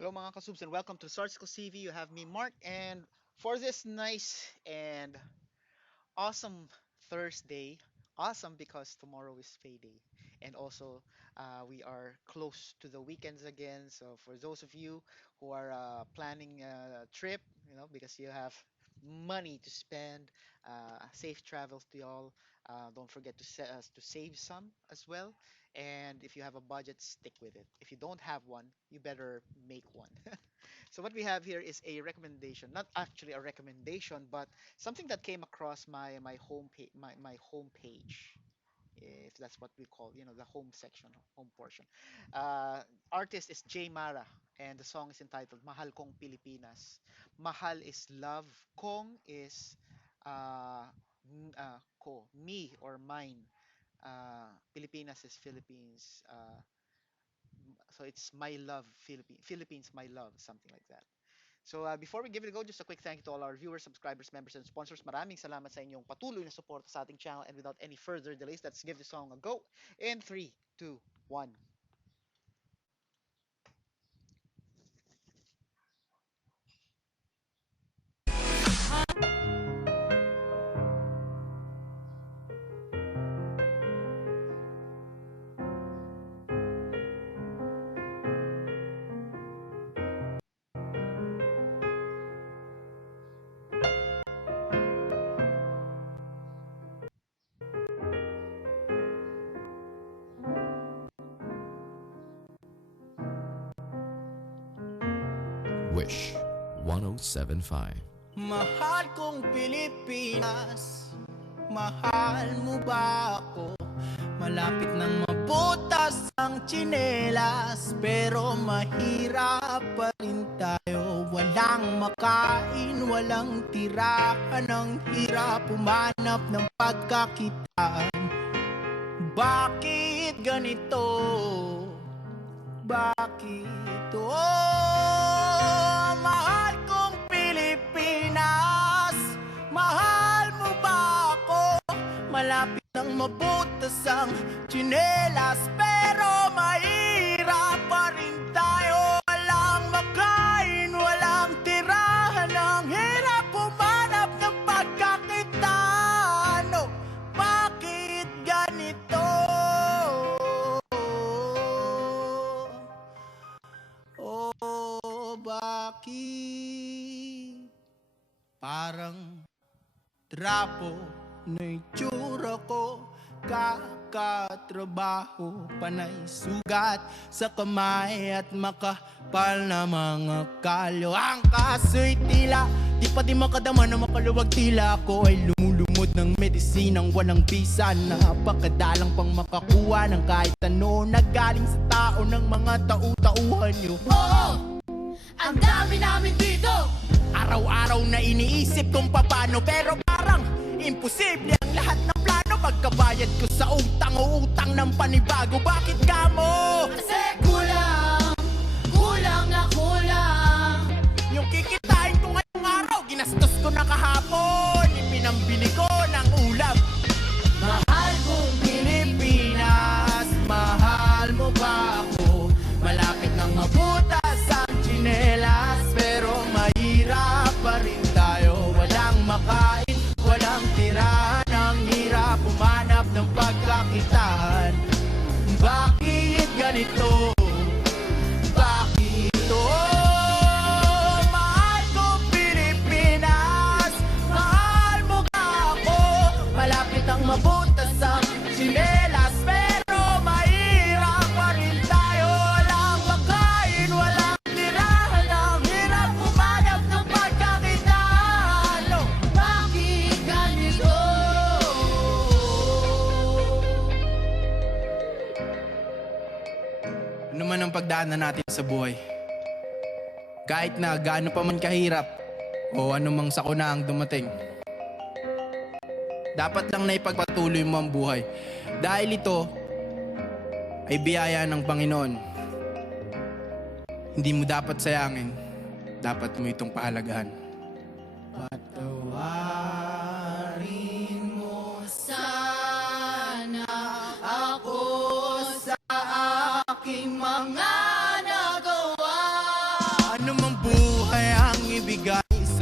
Hello mga kasubs and welcome to Sarsical CV. You have me Mark, and for this nice and awesome Thursday, awesome because tomorrow is payday, and also we are close to the weekends again. So for those of you who are planning a trip, because you have money to spend, safe travels to y'all. Don't forget to save some as well. And if you have a budget, stick with it. If you don't have one, you better make one. So what we have here is a recommendation, not actually a recommendation, but something that came across my home page, my home page, if that's what we call, the home section, home portion. Uh, Artist is Jay Mara, and the song is entitled Mahal Kong Pilipinas. Mahal is love, Kong is ko, me or mine. Pilipinas is Philippines. So it's my love, Philippines, my love, something like that. So before we give it a go, just a quick thank you to all our viewers, subscribers, members, and sponsors. Maraming salamat sa inyong patuloy na suporta sa ating channel. And without any further delays, let's give the song a go. In 3, 2, 1. Wish 1075. Mahal kong Pilipinas, mahal mo ba ako? Malapit nang mabutas ang tsinelas, pero mahirap pa rin tayo. Walang makain, walang tirahan, ang hirap humanap ng pagkakitaan. Bakit ganito? Bakit? Oh, mahal kong Pilipinas, mahal mo ba ako? Malapit nang mabutas ang tsinelas, pero mahirap pa rin tayo. Walang makain, walang tirahan, ang hirap humanap ng pagkakitaan. Oh, bakit ganito? Oh, bakit parang trapo na itsura ko? Kakatrabaho, panay sugat sa kamay at makapal na mga kalyo. Ang kaso'y tila di pa di makadama na makaluwag, tila ko ay lumulumod ng medisinang walang bisa. Napakadalang pang makakuha ng kahit ano na galing sa tao ng mga tau-tauhan nyo. Oo, ang dami namin dito. Araw-araw na iniisip kung paano, pero parang imposible ang lahat ng plano. Pagkabayad ko sa utang o utang ng panibago, bakit ka mo? Kasi kulang, kulang na kulang. Yung kikitain ko ngayong araw, ginastos ko na kahapon. Ipinambili ko ng ulam. Mahal kong Pilipinas, mahal mo ba ako? Malapit nang mabutas ang tsinelas, pero mahirap pa rin tayo. Walang makain, walang tirahan, ang hirap humanap ng pagkakitaan. Bakit ganito? Bakit ito? Mahal ko Pilipinas, mahal mo ka ako. Malapit ang mabutas ang tsinelas, pero mahirap pa rin tayo. Walang makain, walang tirahan, ang hirap humanap ng pagkakitaan. Oh, Bakit ganito? ano man ang pagdaanan natin sa buhay, kahit na gaano pa man kahirap o anumang sakuna ang dumating, dapat lang na ipagpatuloy mo ang buhay. Dahil ito ay biyaya ng Panginoon. Hindi mo dapat sayangin, dapat mo itong pahalagahan. Patawarin mo Sana ako sa aking mga nagawa.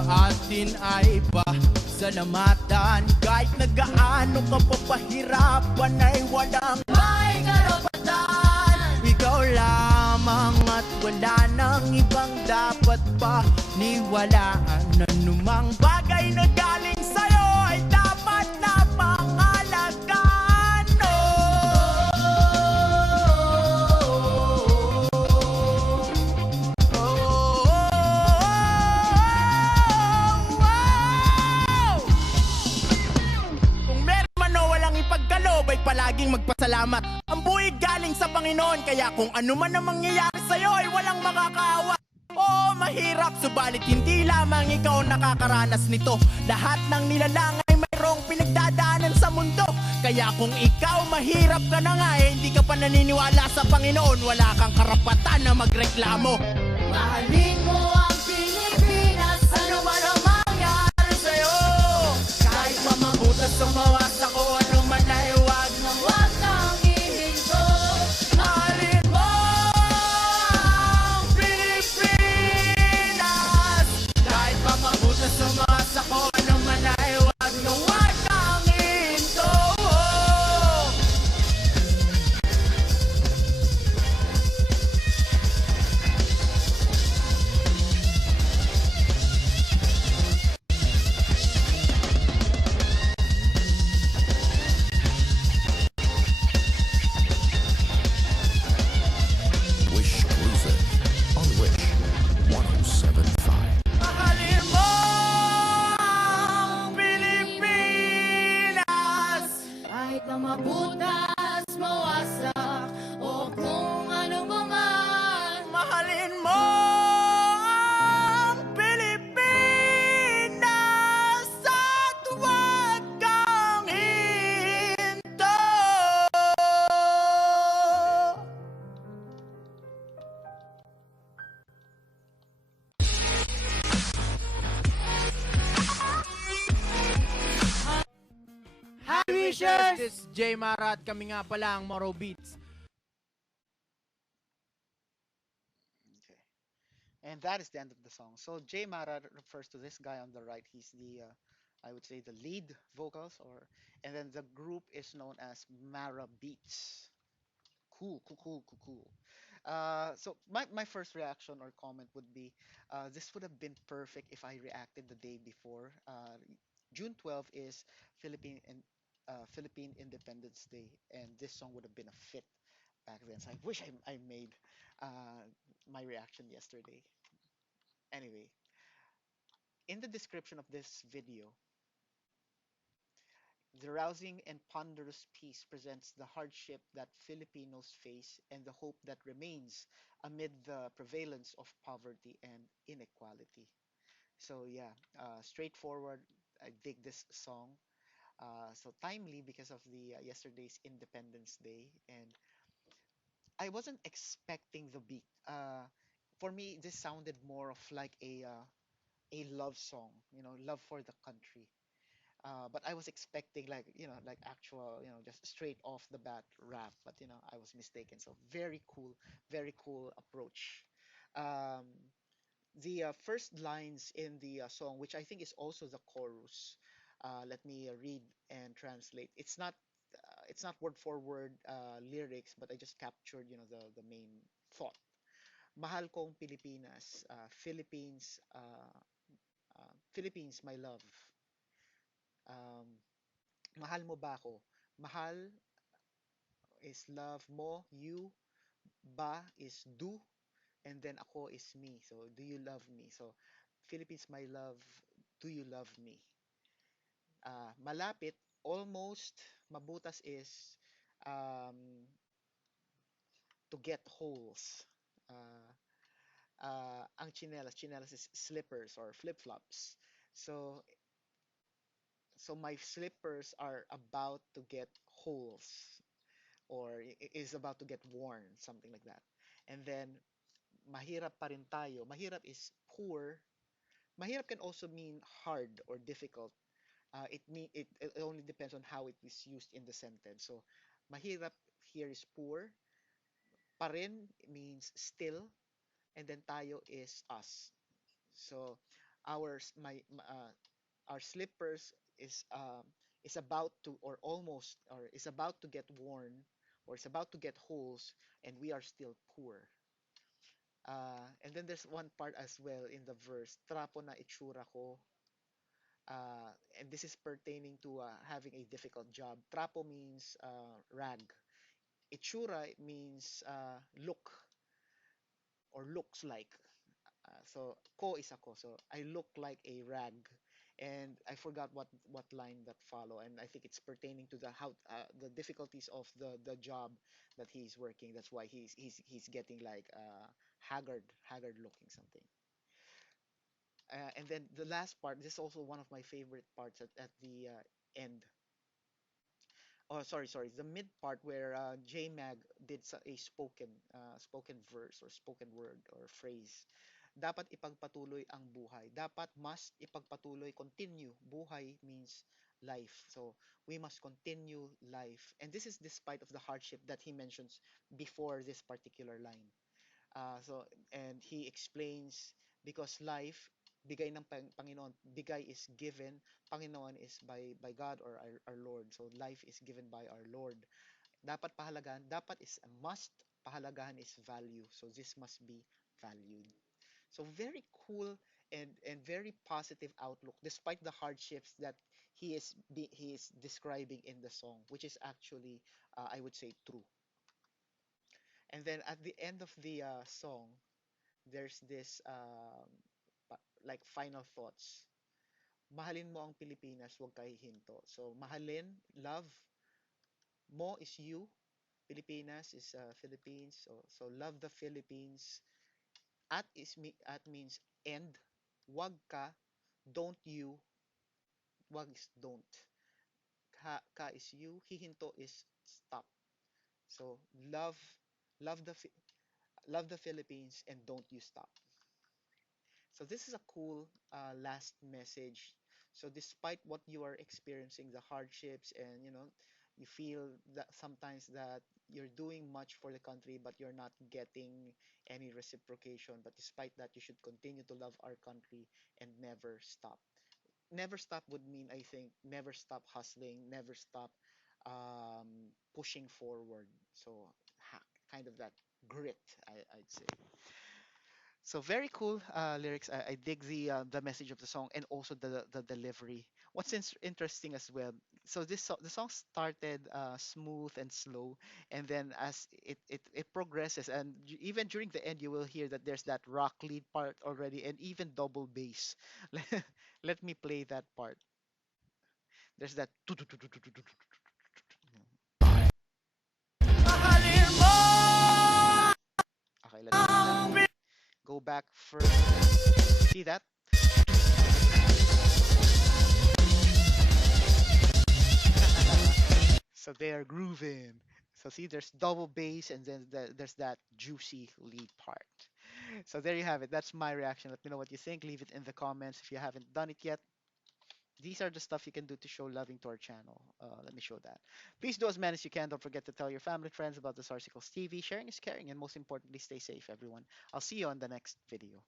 sa atin ay pasalamatan. Kahit na gaano ka papahirapan ay walang May karapatan. ikaw lamang at wala nang ibang dapat pa niwalaan. Anumang bagay na galing sa'yo ay dapat na pangalagaan. Kung meron man o walang ipagkaloob ay palaging magpasalamat. Ang buhay galing sa Panginoon, kaya kung ano man ang mangyayari sa'yo ay walang makakaawa. Oo, mahirap, subalit hindi lamang ikaw nakakaranas nito. Lahat ng nilalang ay mayroong pinagdadaanan sa mundo. Kaya kung ikaw mahirap ka na nga eh, hindi ka pa naniniwala sa Panginoon, wala kang karapatan na magreklamo. Mahalin mo ang Pilipinas. Ano man ang mangyari Sa'yo, kahit mamabutas o mawasak o ano man ay huwag na huwag kang ihinto. mahalin mo ang Pilipinas. Kahit mamabutas o mawasak o ano man ay huwag na huwag kang ihinto. Wish Cruiser on Wish 1075. Mahalin mo ang Pilipinas. Kahit na mabutas, mawasak, o kung ano pa man. Mahalin mo ang Pilipinas at huwag kang hihinto. Hi Wishers! This is Jay Mara at kami nga pala ang Moro Beats. Okay. And that is the end of the song. So Jay Mara refers to this guy on the right. He's the, I would say, the lead vocals, and then the group is known as Mara Beats. Cool, cool, cool, cool, cool. So my first reaction or comment would be, this would have been perfect if I reacted the day before. June 12th is Philippine Independence Day, and this song would have been a fit back then. So I wish I made my reaction yesterday. Anyway, in the description of this video, the rousing and ponderous piece presents the hardship that Filipinos face and the hope that remains amid the prevalence of poverty and inequality. So yeah, straightforward. I dig this song. So timely because of the yesterday's Independence Day, and I wasn't expecting the beat. For me, this sounded more of like a love song, love for the country. But I was expecting like like actual just straight off the bat rap, but I was mistaken. So very cool approach. Um, the first lines in the song, which I think is also the chorus. Let me read and translate. It's not word for word lyrics, but I just captured the main thought. Mahal kong Pilipinas, Philippines, my love. Um, Mahal mo ba ako? Mahal is love mo, you, ba is do, and then ako is me. So, do you love me? So, Philippines, my love, do you love me? Malapit, almost, mabutas is um, to get holes. Uh, ang chinelas is slippers or flip-flops. So, so my slippers are about to get holes or is about to get worn, something like that. And then mahirap pa rin tayo. Mahirap is poor. Mahirap can also mean hard or difficult. It only depends on how it is used in the sentence. So mahirap here is poor. Pa rin means still, and then tayo is us. So our slippers is about to or almost or is about to get worn or is about to get holes, and we are still poor. And then there's one part as well in the verse, trapo na itsura ko. And this is pertaining to having a difficult job. Trapo means rag. Itsura means look or looks like. So ko is ako. So I look like a rag, and I forgot what line that follow. And I think it's pertaining to the difficulties of the job that he's working. That's why he's getting like haggard looking something. And then the last part. This is also one of my favorite parts at the end. Oh, sorry. The mid part where J Mag did a spoken verse or spoken word or phrase. Dapat ipagpatuloy ang buhay. Dapat must ipagpatuloy, continue. Buhay means life. So we must continue life. And this is despite of the hardship that he mentions before this particular line. And he explains because life bigay ng Panginoon, bigay is given, Panginoon is by God or our Lord. So life is given by our Lord. Dapat pahalagahan, dapat is a must, pahalagahan is value. So this must be valued. So very cool and very positive outlook despite the hardships that he is describing in the song, which is actually I would say true. And then at the end of the song, there's this like final thoughts. Mahalin mo ang Pilipinas, huwag ka hihinto. So mahalin, love, mo is you, Pilipinas is Philippines. So love the Philippines. At means end. Wag ka, don't you, wag is don't. Ka is you, hihinto is stop. So love the love the Philippines and don't you stop. So this is a cool last message. So despite what you are experiencing, the hardships, and you feel that sometimes that you're doing much for the country, but you're not getting any reciprocation. But despite that, you should continue to love our country and never stop. Never stop would mean, I think, never stop hustling, never stop pushing forward. So kind of that grit, I'd say. So very cool lyrics. I dig the message of the song and also the delivery. What's interesting as well. So the song started smooth and slow, and then as it progresses, and even during the end, you will hear that there's that rock lead part already, and even double bass. Let me play that part. There's that. Okay, let's go back first. See that? So they are grooving. So see, there's double bass and then there's that juicy lead part. So there you have it. That's my reaction. Let me know what you think. Leave it in the comments if you haven't done it yet. These are the stuff you can do to show loving to our channel. Let me show that. Please do as many as you can. Don't forget to tell your family, friends about the Sarsicles TV. Sharing is caring, and most importantly, stay safe, everyone. I'll see you on the next video.